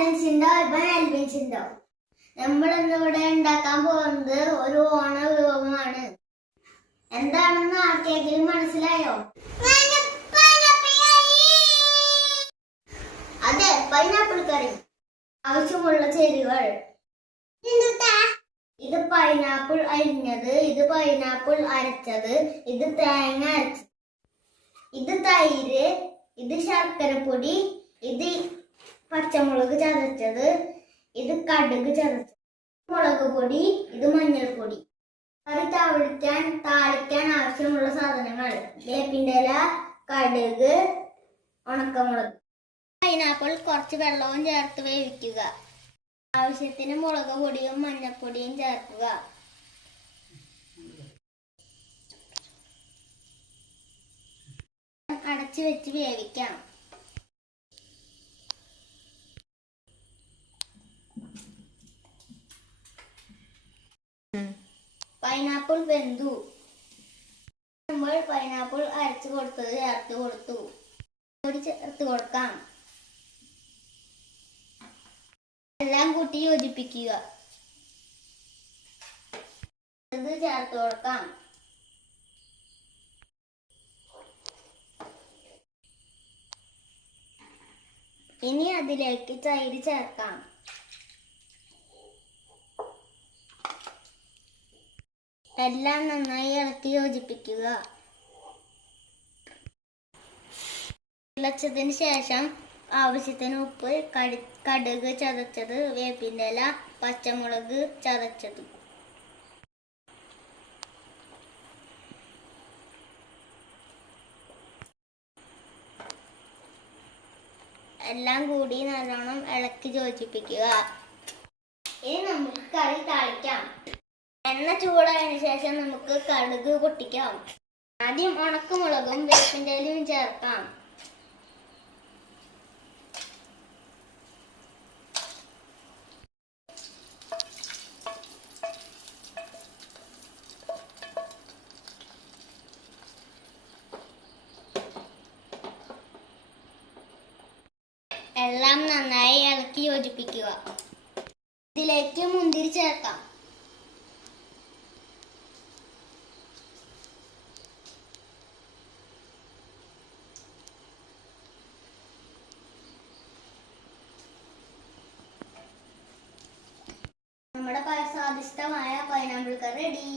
ആൽബിൻസിന്റെ നമ്മൾ ഇന്നിവിടെ ഉണ്ടാക്കാൻ പോകുന്നത് ഒരു ഓണ വിഭവമാണ്. എന്താണെന്ന് ആർക്കെങ്കിലും മനസ്സിലായോ? അതെ, പൈനാപ്പിൾ കറി. ആവശ്യമുള്ള ചേരുവകൾ: ഇത് പൈനാപ്പിൾ അരിഞ്ഞത്, ഇത് പൈനാപ്പിൾ അരച്ചത്, ഇത് തേങ്ങ അരച്ചത്, ഇത് തൈര്, ഇത് ശർക്കരപ്പൊടി, ഇത് പച്ചമുളക് ചതച്ചത്, ഇത് കടുക് ചതച്ചത്, മുളക് പൊടി, ഇത് മഞ്ഞൾപ്പൊടി. കറി താളിക്കാൻ ആവശ്യമുള്ള സാധനങ്ങൾ: വേപ്പിന്റെ ഇല, കടുക്, ഉണക്കമുളക്. പൈനാപ്പിൾ കുറച്ച് വെള്ളവും ചേർത്ത് വേവിക്കുക. ആവശ്യത്തിന് മുളക് പൊടിയും മഞ്ഞൾപ്പൊടിയും ചേർക്കുക. അടച്ചു വെച്ച് വേവിക്കാം. പൈനാപ്പിൾ വെന്തു. നമ്മൾ പൈനാപ്പിൾ അരച്ചു കൊടുത്തത് ചേർത്ത് കൊടുത്തു. ചേർത്ത് കൊടുക്കാം. എല്ലാം കൂട്ടി യോജിപ്പിക്കുക. ഇത് ചേർത്ത് കൊടുക്കാം. ഇനി അതിലേക്ക് തൈര് ചേർക്കാം. എല്ലാം നന്നായി ഇളക്കി യോജിപ്പിക്കുക. തിളച്ചതിന് ശേഷം ആവശ്യത്തിന് ഉപ്പ്, കടുക് ചതച്ചത്, വേപ്പിന്റെ ഇല, പച്ചമുളക് ചതച്ചത്. എല്ലാം കൂടി നല്ലോണം ഇളക്കി യോജിപ്പിക്കുക. ഇനി നമുക്ക് കറി താളിക്കാം. എണ്ണ ചൂടായതിനു ശേഷം നമുക്ക് കടുക് പൊട്ടിക്കാം. ആദ്യം ഉണക്കമുളകും വേപ്പിന്റെ ഇലയും ചേർക്കാം. എല്ലാം നന്നായി ഇളക്കി യോജിപ്പിക്കുക. ഇതിലേക്ക് മുന്തിരി ചേർക്കാം. നമ്മുടെ സ്വാദിഷ്ടമായ പൈനാപ്പിൾ കറി റെഡി.